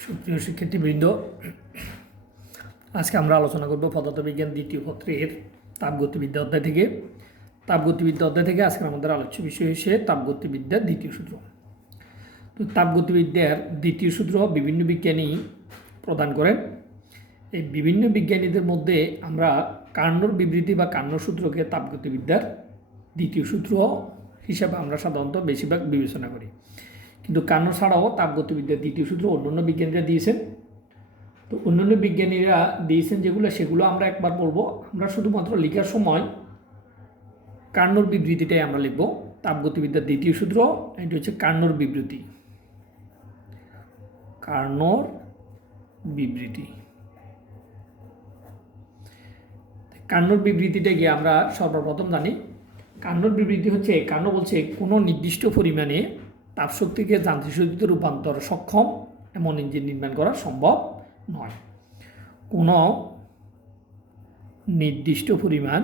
সুপ্রিয় শিক্ষার্থীবৃন্দ, আজকে আমরা আলোচনা করব পদার্থবিজ্ঞান দ্বিতীয় পত্রের তাপগতিবিদ্যা অধ্যায় থেকে। তাপগতিবিদ্যা অধ্যায় থেকে আজকে আমাদের আলোচ্য বিষয় হচ্ছে তাপগতিবিদ্যার দ্বিতীয় সূত্র। তো তাপগতিবিদ্যার দ্বিতীয় সূত্র বিভিন্ন বিজ্ঞানী প্রদান করেন। এই বিভিন্ন বিজ্ঞানীদের মধ্যে আমরা কার্নোর বিবৃতি বা কার্নোর সূত্রকে তাপগতিবিদ্যার দ্বিতীয় সূত্র হিসাবে আমরা সাধারণত বেশিরভাগ বিবেচনা করি। কিন্তু কার্নো ছাড়াও তাপগতিবিদ্যার দ্বিতীয় সূত্র অন্যান্য বিজ্ঞানীরা দিয়েছেন। তো অন্যান্য বিজ্ঞানীরা দিয়েছেন সেগুলো আমরা একবার বলবো। আমরা শুধুমাত্র লেখার সময় কার্নোর বিবৃতিটাই আমরা লিখব। তাপগতিবিদ্যার দ্বিতীয় সূত্র এটি হচ্ছে কার্নোর বিবৃতি। কার্নোর বিবৃতি কার্নোর বিবৃতিটাকে আমরা সর্বপ্রথম জানি। কার্নোর বিবৃতি হচ্ছে, কার্নো বলছে কোনো নির্দিষ্ট পরিমাণে তাপশক্তিকে যান্ত্রিক শক্তিতে রূপান্তর সক্ষম এমন ইঞ্জিন নির্মাণ করা সম্ভব নয়। কোনো নির্দিষ্ট পরিমাণ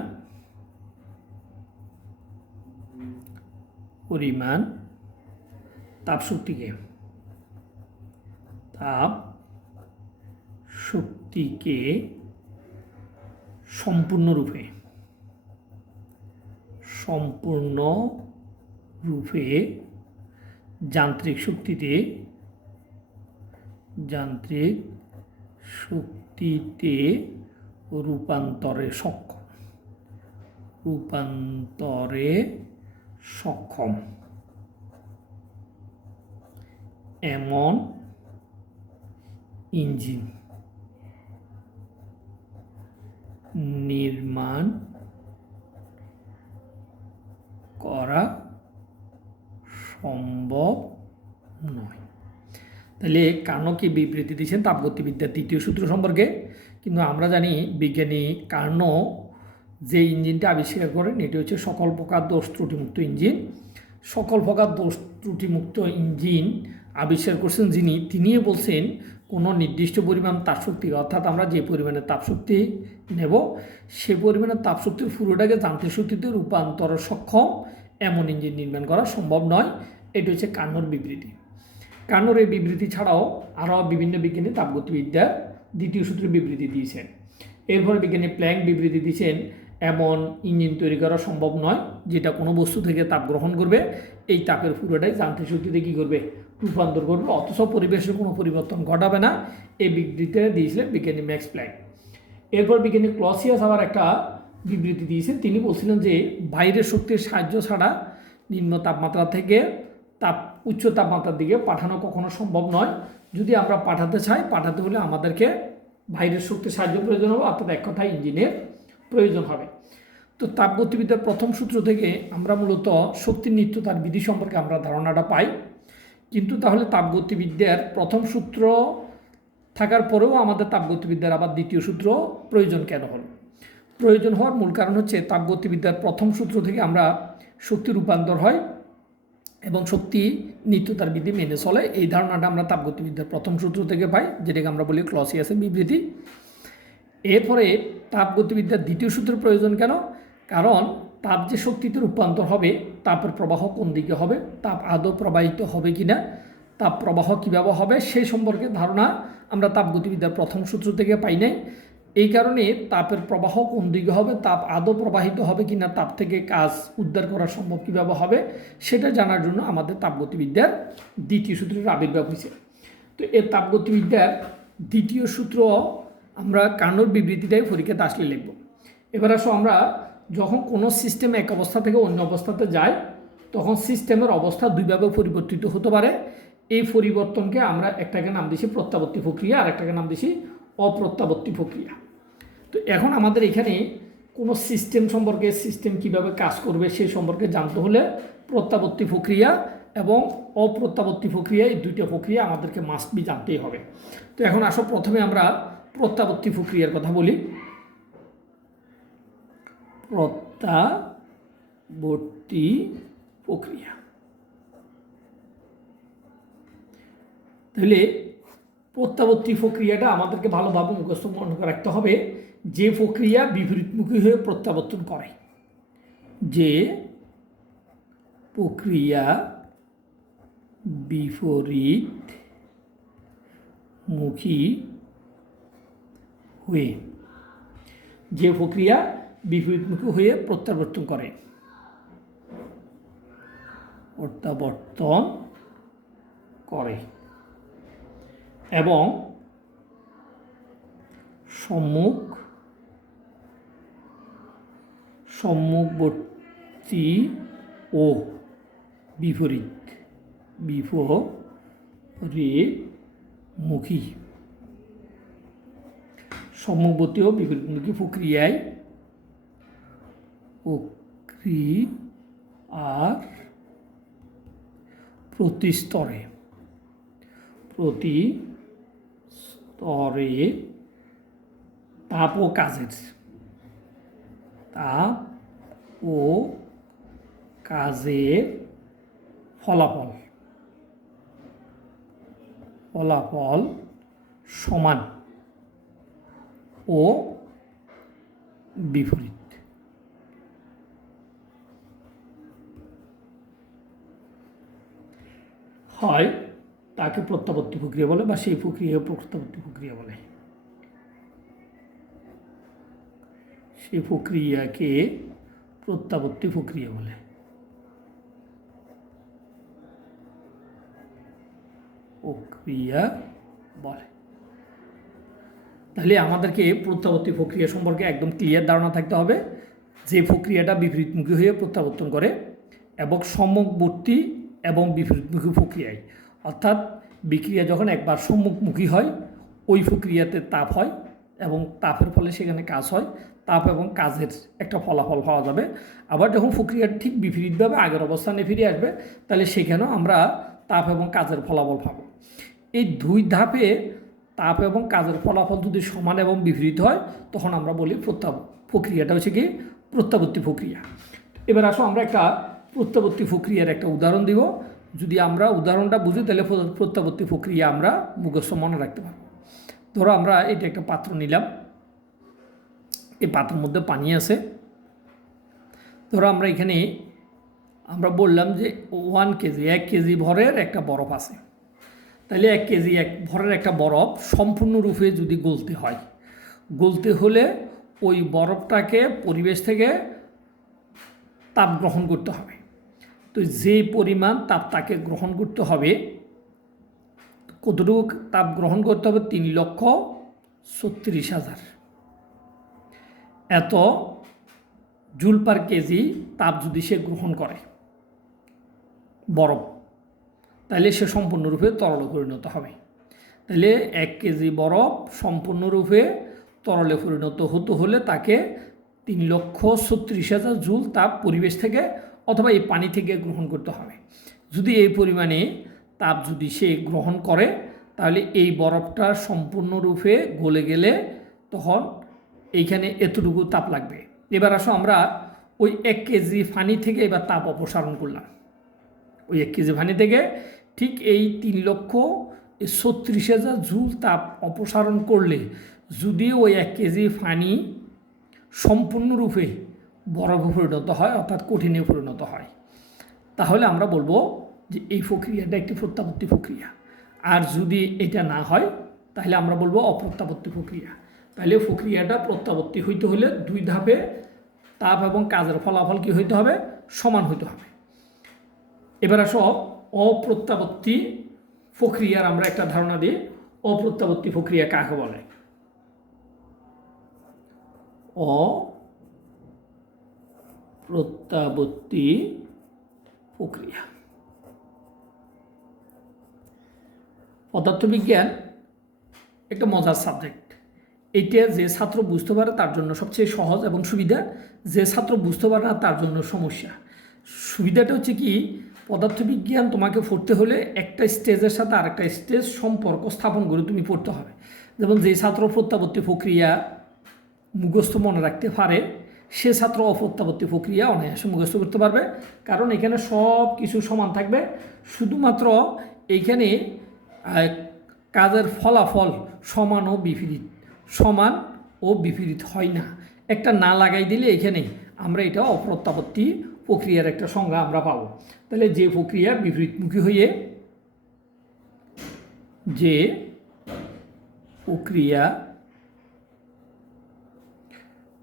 তাপশক্তিকে সম্পূর্ণরূপে যান্ত্রিক শক্তিতে রূপান্তরে সক্ষম এমন ইঞ্জিন নির্মাণ করা সম্ভব নয়। তাহলে কার্নো কি বিবৃতি দিয়েছেন তাপগতিবিদ্যার তৃতীয় সূত্র সম্পর্কে? কিন্তু আমরা জানি বিজ্ঞানী কার্নো যে ইঞ্জিনটা আবিষ্কার করেন এটি হচ্ছে সকল প্রকার দোষ ত্রুটিমুক্ত ইঞ্জিন। সকল প্রকার দোষ ত্রুটিমুক্ত ইঞ্জিন আবিষ্কার করছেন তিনি বলছেন কোনো নির্দিষ্ট পরিমাণ তাপশক্তি, অর্থাৎ আমরা যে পরিমাণে তাপশক্তি নেব সে পরিমাণে তাপশক্তির পুরোটাকে যান্ত্রিক শক্তিতে রূপান্তর সক্ষম এমন ইঞ্জিন নির্মাণ করা সম্ভব নয়। এটি হচ্ছে কার্নোর বিবৃতি। কার্নোর এই বিবৃতি ছাড়াও আরও বিভিন্ন বিজ্ঞানী তাপগতিবিদ্যার দ্বিতীয় সূত্রের বিবৃতি দিয়েছেন। এরপরে বিজ্ঞানী প্ল্যাঙ্ক বিবৃতি দিয়েছেন এমন ইঞ্জিন তৈরি করা সম্ভব নয় যেটা কোনো বস্তু থেকে তাপ গ্রহণ করবে, এই তাপের পুরোটাই যান্ত্রিক শক্তিতে কী করবে, রূপান্তর করবে, অথচ পরিবেশের কোনো পরিবর্তন ঘটাবে না। এই বিবৃতিটা দিয়েছিলেন বিজ্ঞানী ম্যাক্স প্ল্যাঙ্ক। এরপর বিজ্ঞানী ক্লসিয়াস আবার একটা বিবৃতি দিয়েছেন। তিনি বলছিলেন যে বাইরের শক্তির সাহায্য ছাড়া নিম্ন তাপমাত্রা থেকে উচ্চ তাপমাত্রার দিকে পাঠানো কখনো সম্ভব নয়। যদি আমরা পাঠাতে হলে আমাদেরকে বাইরের শক্তির সাহায্য প্রয়োজন হবে, অর্থাৎ এক কথায় ইঞ্জিনের প্রয়োজন হবে। তো তাপগতিবিদ্যার প্রথম সূত্র থেকে আমরা মূলত শক্তির নিত্যতার বিধি সম্পর্কে আমরা ধারণাটা পাই। কিন্তু তাহলে তাপগতিবিদ্যার প্রথম সূত্র থাকার পরেও আমাদের তাপগতিবিদ্যার আবার দ্বিতীয় সূত্র প্রয়োজন কেন হলো? প্রয়োজন হওয়ার মূল কারণ হচ্ছে তাপগতিবিদ্যার প্রথম সূত্র থেকে আমরা শক্তি রূপান্তর হয় এবং শক্তি নিত্যতার বিধি মেনে চলে, এই ধারণাটা আমরা তাপগতিবিদ্যার প্রথম সূত্র থেকে পাই, যেটাকে আমরা বলি ক্লসিয়াসের বিবৃতি। এরপরে তাপগতিবিদ্যার দ্বিতীয় সূত্রের প্রয়োজন কেন? কারণ তাপ যে শক্তিতে রূপান্তর হবে তাপের প্রবাহ কোন দিকে হবে, তাপ আদৌ প্রবাহিত হবে কি না, তাপ প্রবাহ কীভাবে হবে সেই সম্পর্কে ধারণা আমরা তাপগতিবিদ্যার প্রথম সূত্র থেকে পাই নাই। এই কারণে তাপের প্রবাহ কোন দিকে হবে, তাপ আদৌ প্রবাহিত হবে কি না, তাপ থেকে কাজ উদ্ধার করা সম্ভব কীভাবে হবে সেটা জানার জন্য আমাদের তাপগতিবিদ্যার দ্বিতীয় সূত্রের আবির্ভাব হয়েছে। তো এর তাপগতিবিদ্যার দ্বিতীয় সূত্র আমরা কার্নোর বিবৃতিটাই পরীক্ষাতে আসলে লিখব। এবার আসো, আমরা যখন কোনো সিস্টেম এক অবস্থা থেকে অন্য অবস্থাতে যায় তখন সিস্টেমের অবস্থা দুইভাবে পরিবর্তিত হতে পারে। এই পরিবর্তনকে আমরা একটাকে নাম দিছি প্রত্যাবর্তী প্রক্রিয়া আর একটাকে নাম দিছি অপ্রত্যাবর্তী প্রক্রিয়া। তো এখন আমাদের এখানে কোনো সিস্টেম সম্পর্কে, সিস্টেম কিভাবে কাজ করবে সেই সম্পর্কে জানতে হলে প্রত্যাবর্তী প্রক্রিয়া এবং অপ্রত্যাবর্তী প্রক্রিয়া, এই দুইটা প্রক্রিয়া আমাদেরকে মাস্ট বি জানতেই হবে। তো এখন আসো, প্রথমে আমরা প্রত্যাবর্তী প্রক্রিয়ার কথা বলি। প্রত্যাবর্তী প্রক্রিয়া তাহলে প্রত্যাবর্তী প্রক্রিয়াটা আমাদেরকে ভালোভাবে মুখস্থ মনে রাখতে হবে। যে প্রক্রিয়া বিপরীতমুখী হয়ে প্রত্যাবর্তন করে, যে প্রক্রিয়া বিপরীত মুখী হয়ে, যে প্রক্রিয়া বিপরীতমুখী হয়ে প্রত্যাবর্তন করে, এবং সম্মুখবর্তী ও বিপরীতমুখী সম্মুখবর্তী ও বিপরীতমুখী প্রক্রিয়ার প্রতি স্তরে তাপ ও কাজের ফলাফল সমান ও বিপরীত। হয় তাকে প্রত্যাবর্তী প্রক্রিয়া বলে, বা সেই প্রক্রিয়া প্রত্যাবর্তী প্রক্রিয়া বলে। সেই প্রক্রিয়াকে প্রত্যাবর্তী প্রক্রিয়া বলে। তাহলে আমাদেরকে প্রত্যাবর্তী প্রক্রিয়া সম্পর্কে একদম ক্লিয়ার ধারণা থাকতে হবে, যে প্রক্রিয়াটা বিপরীতমুখী হয়ে প্রত্যাবর্তন করে এবং সম্মুখবর্তী এবং বিপরীতমুখী প্রক্রিয়ায়, অর্থাৎ বিক্রিয়া যখন একবার সম্মুখমুখী হয় ওই প্রক্রিয়াতে তাপ হয় এবং তাপের ফলে সেখানে কাজ হয়, তাপ এবং কাজের একটা ফলাফল পাওয়া যাবে। আবার যখন প্রক্রিয়াটা ঠিক বিপরীতভাবে আগের অবস্থানে ফিরে আসবে তাহলে সেখানেও আমরা তাপ এবং কাজের ফলাফল পাবো। এই দুই ধাপে তাপ এবং কাজের ফলাফল যদি সমান এবং বিপরীত হয় তখন আমরা বলি প্রক্রিয়াটা হচ্ছে কি প্রত্যাবর্তী প্রক্রিয়া। এবার আসো আমরা একটা প্রত্যাবর্তী প্রক্রিয়ার একটা উদাহরণ দিব। যদি আমরা উদাহরণটা বুঝি তাহলে প্রত্যাবর্তী প্রক্রিয়া আমরা মুখস্থ মনে রাখতে পারবো। ধরো আমরা এটা একটা পাত্র নিলাম, এই পাত্রের মধ্যে পানি আছে। ধরো আমরা এখানে আমরা বললাম যে 1 কেজি 1 কেজি ভরের একটা বরফ আছে। তাহলে 1 কেজি ভরের একটা বরফ সম্পূর্ণরূপে যদি গলতে হলে ওই বরফটাকে পরিবেশ থেকে তাপ গ্রহণ করতে হবে। তো যে পরিমাণ তাপ তাকে গ্রহণ করতে হবে, কতটুকু তাপ গ্রহণ করতে হবে? 3,36,000 এত জুল পার কেজি তাপ যদি সে গ্রহণ করে বরফ, তাহলে সে সম্পূর্ণরূপে তরলে পরিণত হবে। তাহলে 1 কেজি বরফ সম্পূর্ণরূপে তরলে পরিণত হতে হলে তাকে 3,36,000 জুল তাপ পরিবেশ থেকে অথবা এই পানি থেকে গ্রহণ করতে হবে। যদি এই পরিমাণে তাপ যদি সে গ্রহণ করে তাহলে এই বরফটা সম্পূর্ণরূপে গলে গেলে তখন এইখানে এতটুকু তাপ লাগবে। এবার আসো আমরা ওই 1 কেজি পানি থেকে এবার তাপ অপসারণ করলাম। ওই 1 কেজি পানি থেকে ঠিক এই 3,36,000 জুল তাপ অপসারণ করলে যদি ওই 1 কেজি পানি সম্পূর্ণরূপে বরফে পরিণত হয় অর্থাৎ কঠিনে পরিণত হয়, তাহলে আমরা বলবো যে এই প্রক্রিয়াটা একটি প্রত্যাবর্তী প্রক্রিয়া। আর যদি এটা না হয় তাহলে আমরা বলবো অপ্রত্যাবর্তী প্রক্রিয়া। তাহলে প্রক্রিয়াটা প্রত্যাবর্তী হইতে হলে দুই ধাপে তাপ এবং কাজের ফলাফল কী হইতে হবে? সমান হইতে হবে। এবার আসো অপ্রত্যাবর্তী প্রক্রিয়ার আমরা একটা ধারণা দিই। অপ্রত্যাবর্তী প্রক্রিয়া কাকে বলে? অপ্রত্যাবর্তী প্রক্রিয়া। পদার্থবিজ্ঞান একটা মজার সাবজেক্ট। এইটা যে ছাত্র বুঝতে পারে তার জন্য সবচেয়ে সহজ এবং সুবিধা, যে ছাত্র বুঝতে পারে না তার জন্য সমস্যা। সুবিধাটা হচ্ছে কি, পদার্থবিজ্ঞান তোমাকে পড়তে হলে একটা স্টেজের সাথে আরেকটা স্টেজ সম্পর্ক স্থাপন করে তুমি পড়তে হবে। যেমন যে ছাত্র প্রত্যাবর্তী প্রক্রিয়া মুখস্থ মনে রাখতে পারে সে ছাত্র অপ্রত্যাবর্তী প্রক্রিয়া অনায়াসে মুখস্থ করতে পারবে, কারণ এখানে সব কিছু সমান থাকবে। শুধুমাত্র এইখানে কাজের ফলাফল সমান ও বিপরীত হয় না। একটা না লাগাই দিলে এখানে আমরা এটা অপ্রত্যাবর্তী প্রক্রিয়ার একটা সংজ্ঞা আমরা পাবো। তাহলে যে প্রক্রিয়া বিপরীতমুখী হয়ে প্রক্রিয়া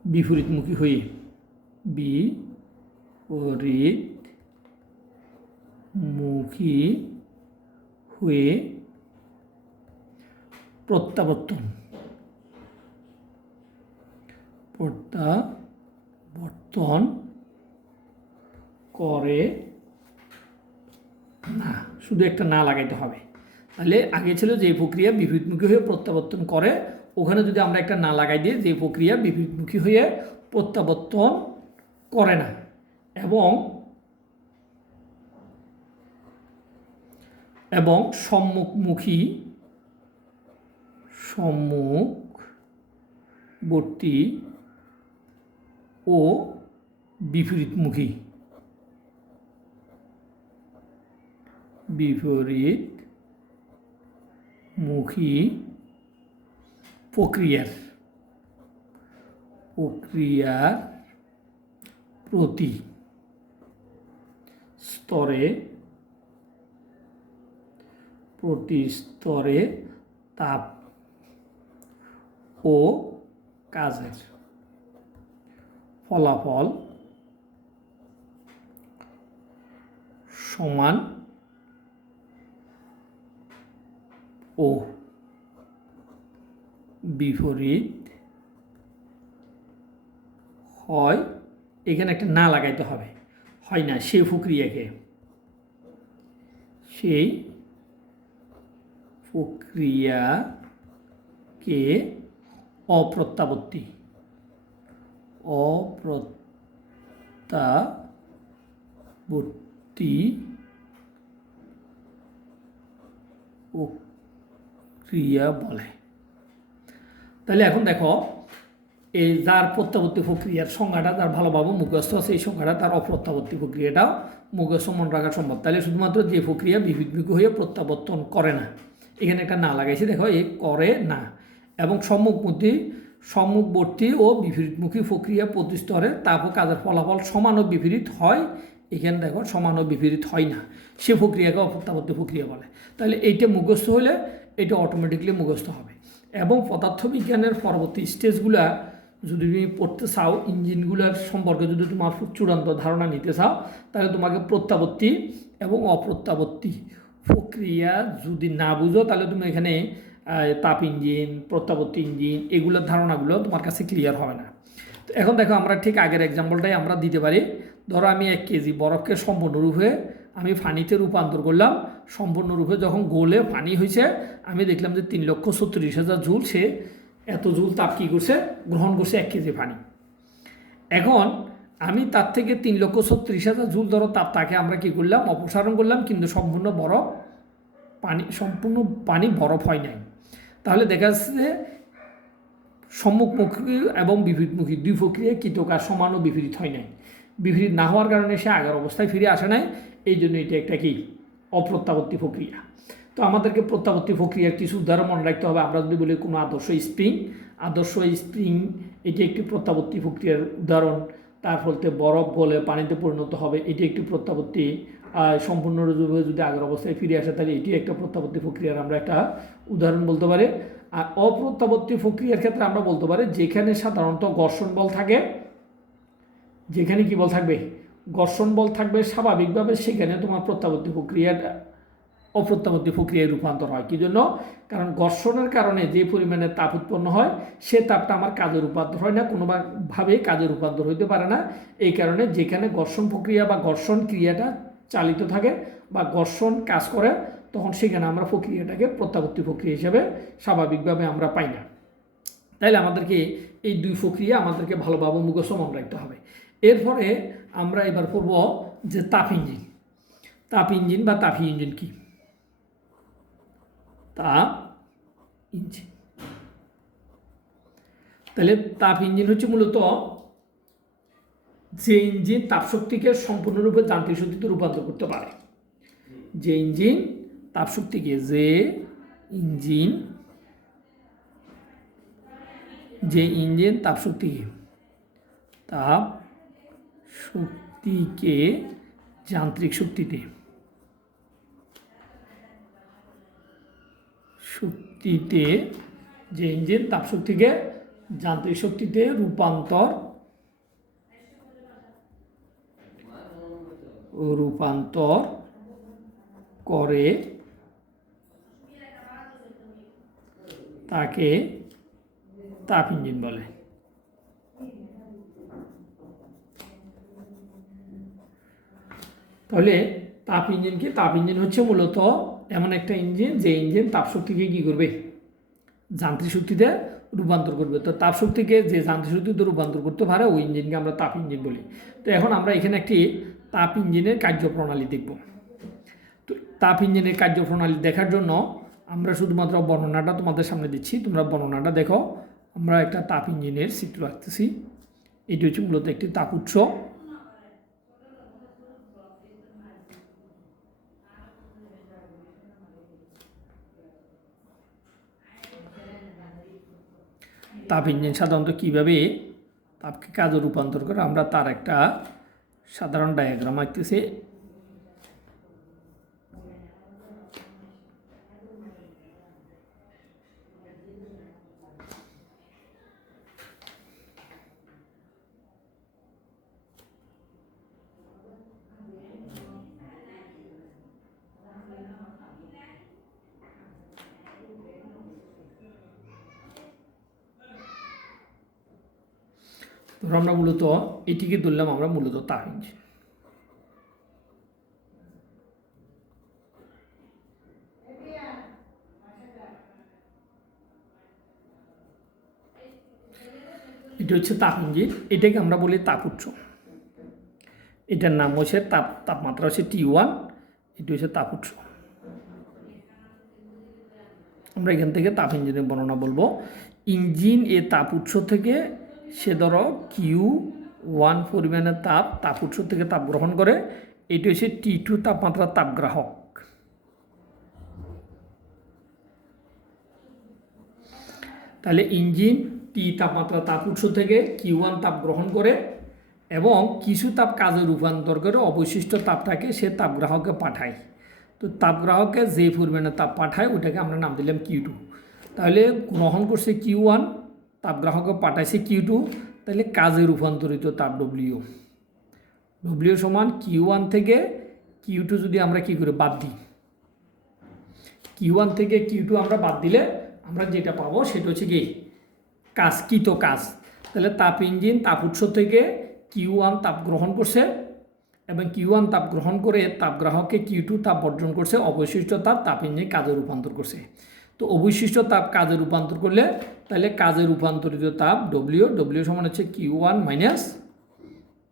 বিপরীতমুখী হয়ে বিপরীতমুখী হয়ে প্রত্যাবর্তন করে না, শুধু একটা না লাগাইতে হবে। তাহলে আগে ছিল যে প্রক্রিয়া বিপরীতমুখী হয়ে প্রত্যাবর্তন করে, ওখানে যদি আমরা একটা না লাগাই দিই যে প্রক্রিয়া বিপরীতমুখী হয়ে প্রত্যাবর্তন করে না এবং সম্মুখবর্তী ও বিপরীতমুখী প্রক্রিয়ার প্রতি স্তরে তাপ ও কাজের ফলাফল সমান ও বিপরীত হয়। এখানে একটা না লাগাইতে হবে, হয় না সেই প্রক্রিয়াকে অপ্রত্যাবর্তী প্রক্রিয়া বলে। তাহলে এখন দেখো, এই যার প্রত্যাবর্তী প্রক্রিয়ার সংজ্ঞাটা তার ভালোভাবে মুখস্থ আছে, এই সংজ্ঞাটা তার অপ্রত্যাবর্তী প্রক্রিয়াটাও মুখস্থ মনে রাখা সম্ভব। তাহলে শুধুমাত্র যে প্রক্রিয়া বিপরীতমুখী হয়ে প্রত্যাবর্তন করে না, এখানে একটা না লাগাইছি, দেখো এই করে না, এবং সম্মুখবর্তী ও বিপরীতমুখী প্রক্রিয়া প্রতি স্তরে তাপ ও কাজের ফলাফল সমান ও বিপরীত হয়। এখানে দেখো সমান ও বিপরীত হয় না, সে প্রক্রিয়াকে অপ্রত্যাবর্তী প্রক্রিয়া বলে। তাহলে এইটা মুখস্থ হলে এটা অটোমেটিকলি মুখস্থ হবে। এবং পদার্থবিজ্ঞানের পরবর্তী স্টেজগুলা যদি তুমি পড়তে চাও, ইঞ্জিনগুলোর সম্পর্কে যদি তোমার খুব চূড়ান্ত ধারণা নিতে চাও, তাহলে তোমাকে প্রত্যাবর্তী এবং অপ্রত্যাবর্তী প্রক্রিয়া যদি না বুঝো, তাহলে তুমি এখানে তাপ ইঞ্জিন, প্রত্যাবর্তী ইঞ্জিন, এগুলোর ধারণাগুলো তোমার কাছে ক্লিয়ার হবে না। তো এখন দেখো, আমরা ঠিক আগের এক্সাম্পলটাই আমরা দিতে পারি। ধরো আমি 1 কেজি বরফকে সম্পূর্ণরূপে আমি পানিতে রূপান্তর করলাম। সম্পূর্ণরূপে যখন গোলে পানি হয়েছে, আমি দেখলাম যে 3,36,000 জুল, সে এত জুল তাপ কী করছে, গ্রহণ করছে 1 কেজি পানি। এখন আমি তার থেকে 3,36,000 জুল ধরো তাপ, তাকে আমরা কী করলাম, অপসারণ করলাম, কিন্তু সম্পূর্ণ পানি বরফ হয় নাই। তাহলে দেখা যাচ্ছে যে সম্মুখমুখী এবং বিপরীতমুখী দুই প্রক্রিয়ায় কৃতকার সমান ও বিপরীত হয় নাই। বিপরীত না হওয়ার কারণে সে আগের অবস্থায় ফিরে আসে নাই, এই জন্য এটা একটা কি অপ্রত্যাবর্তী প্রক্রিয়া। তো আমাদেরকে প্রত্যাবর্তী প্রক্রিয়ার কিছু উদাহরণ মনে রাখতে হবে। আমরা যদি বলি কোনো আদর্শ স্প্রিং এটি একটি প্রত্যাবর্তী প্রক্রিয়ার উদাহরণ। তার ফলতে বরফ গলে পানিতে পরিণত হবে, এটি একটি প্রত্যাবর্তী। সম্পূর্ণরূপে যদি আগের অবস্থায় ফিরে আসে, তাহলে এটি একটা প্রত্যাবর্তী প্রক্রিয়ার আমরা একটা উদাহরণ বলতে পারি। আর অপ্রত্যাবর্তী প্রক্রিয়ার ক্ষেত্রে আমরা বলতে পারি যেখানে সাধারণত ঘর্ষণ বল থাকে, যেখানে কি বল থাকবে, ঘর্ষণ বল থাকবে স্বাভাবিকভাবে, সেখানে তোমার অপ্রত্যাবর্তী প্রক্রিয়ায় রূপান্তর হয়। কি জন্য? কারণ ঘর্ষণের কারণে যে পরিমাণে তাপ উৎপন্ন হয়, সে তাপটা আমার কাজে রূপান্তর হয় না, কোনোভাবে কাজে রূপান্তর হইতে পারে না। এই কারণে যেখানে ঘর্ষণ প্রক্রিয়া বা ঘর্ষণ ক্রিয়াটা চালিত থাকে বা ঘর্ষণ কাজ করে, তখন সেখানে আমরা প্রক্রিয়াটাকে প্রত্যাবর্তী প্রক্রিয়া হিসেবে স্বাভাবিকভাবে আমরা পাই না। তাইলে আমাদেরকে এই দুই প্রক্রিয়া আমাদেরকে ভালোভাবে মুখস্থ মনে রাখতে হবে। এরপরে আমরা এবার পড়ব যে তাপ ইঞ্জিন বা তাপীয় ইঞ্জিন কি। তাপ ইঞ্জিন, তাহলে তাপ ইঞ্জিন হচ্ছে মূলত যে ইঞ্জিন তাপশক্তিকে সম্পূর্ণরূপে যান্ত্রিক শক্তিতে রূপান্তর করতে পারে। যে ইঞ্জিন তাপশক্তিকে যান্ত্রিক শক্তিতে যে ইঞ্জিন তাপশক্তিকে যান্ত্রিক শক্তিতে রূপান্তর করে তাকে তাপ ইঞ্জিন বলে। তাহলে তাপ ইঞ্জিনকে তাপ ইঞ্জিন হচ্ছে মূলত এমন একটা ইঞ্জিন যে ইঞ্জিন তাপশক্তিকে কী করবে, যান্ত্রিক শক্তিতে রূপান্তর করবে। তো তাপশক্তিকে যে যান্ত্রিক শক্তিতে রূপান্তর করতে পারে ওই ইঞ্জিনকে আমরা তাপ ইঞ্জিন বলি। তো এখন আমরা এখানে একটি তাপ ইঞ্জিনের কার্যপ্রণালী দেখব। তো তাপ ইঞ্জিনের কার্যপ্রণালী দেখার জন্য আমরা শুধুমাত্র বর্ণনাটা তোমাদের সামনে দিচ্ছি, তোমরা বর্ণনাটা দেখো। আমরা একটা তাপ ইঞ্জিনের চিত্র আঁকতেছি। এটি হচ্ছে মূলত একটি তাপ উৎস। তাপ ইঞ্জিন সাধারণত কীভাবে তাপকে কাজে রূপান্তর করে আমরা তার একটা সাধারণ ডায়াগ্রাম আঁকতেছি। আমরা মূলত এটিকে ধরলাম আমরা মূলত তাপ ইঞ্জিন। এটা হচ্ছে তাপ ইঞ্জিন, এটাকে আমরা বলি তাপ উৎস। এটার নাম হচ্ছে তাপমাত্রা হচ্ছে T1, এটি হচ্ছে তাপ উৎস। আমরা এখান থেকে তাপ ইঞ্জিনের বর্ণনা বলবো। ইঞ্জিন এ তাপ উৎস থেকে সে ধরো Q1 পরিমাণের তাপ উৎস থেকে তাপ গ্রহণ করে। এটি হচ্ছে T2 তাপমাত্রার তাপগ্রাহক। তাহলে ইঞ্জিন T তাপমাত্রা তাপ উৎস থেকে Q1 তাপ গ্রহণ করে এবং কিছু তাপ কাজে রূপান্তর করে অবশিষ্ট তাপটাকে সে তাপগ্রাহকে পাঠায়। তো তাপগ্রাহকে যে পরিমাণে তাপ পাঠায় ওটাকে আমরা নাম দিলাম Q2। তাহলে গ্রহণ করছে Q1, তাপগ্রাহকে পাঠাইছে Q2, তাহলে কাজে রূপান্তরিত তাপ W সমান Q1 থেকে Q2 যদি আমরা কী করে বাদ দিই, Q1 থেকে Q2 আমরা বাদ দিলে আমরা যেটা পাবো সেটা হচ্ছে কি কৃত কাজ। তাহলে তাপ ইঞ্জিন তাপ উৎস থেকে Q1 তাপ গ্রহণ করছে এবং Q1 তাপ গ্রহণ করে তাপগ্রাহককে Q2 তাপ বর্জন করছে, অবশিষ্ট তাপ ইঞ্জিন কাজে রূপান্তর করছে। তো অবশিষ্ট তাপ কাজে রূপান্তর করলে তাহলে কাজে রূপান্তরিত তাপ W সমান হচ্ছে Q1 মাইনাস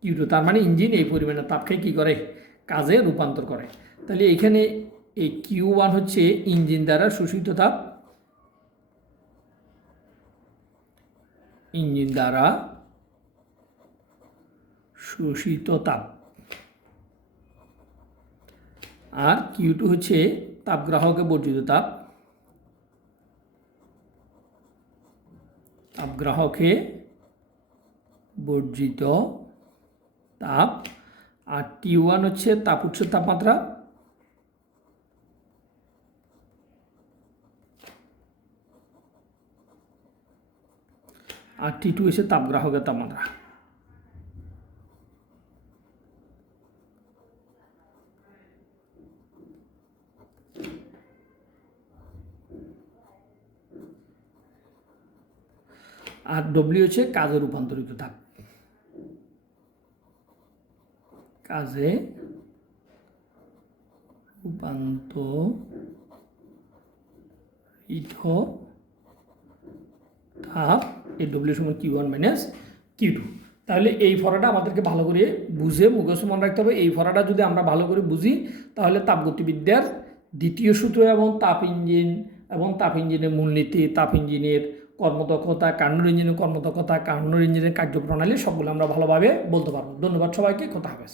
Q2। তার মানে ইঞ্জিন এই পরিমাণে তাপকে কী করে, কাজে রূপান্তর করে। তাহলে এখানে এই Q1 হচ্ছে ইঞ্জিন দ্বারা শোষিত তাপ, ইঞ্জিন দ্বারা শোষিত তাপ, আর Q2 হচ্ছে তাপগ্রাহকে বর্জিত তাপ, তাপগ্রাহকে বর্জিত তাপ। আর T1 হচ্ছে তাপ উৎস তাপমাত্রা, আর T2 হচ্ছে তাপগ্রাহকের তাপমাত্রা। আর W হচ্ছে কাজে রূপান্তরিত তাপ, কাজে রূপান্তরিত তাপ। এই W সমান Q1 মাইনাস Q2। তাহলে এই ফরাটা আমাদেরকে ভালো করে বুঝে মুখস্থ মনে রাখতে হবে। এই ফরাটা যদি আমরা ভালো করে বুঝি তাহলে তাপগতিবিদ্যার দ্বিতীয় সূত্র এবং তাপ ইঞ্জিনের মূলনীতি, তাপ ইঞ্জিনের কর্মদক্ষতা, কার্নোর ইঞ্জিনের কর্মদক্ষতা, কার্নোর ইঞ্জিনের কার্যপ্রণালী সবগুলো আমরা ভালোভাবে বলতে পারবো। ধন্যবাদ সবাইকে, কথা হবে।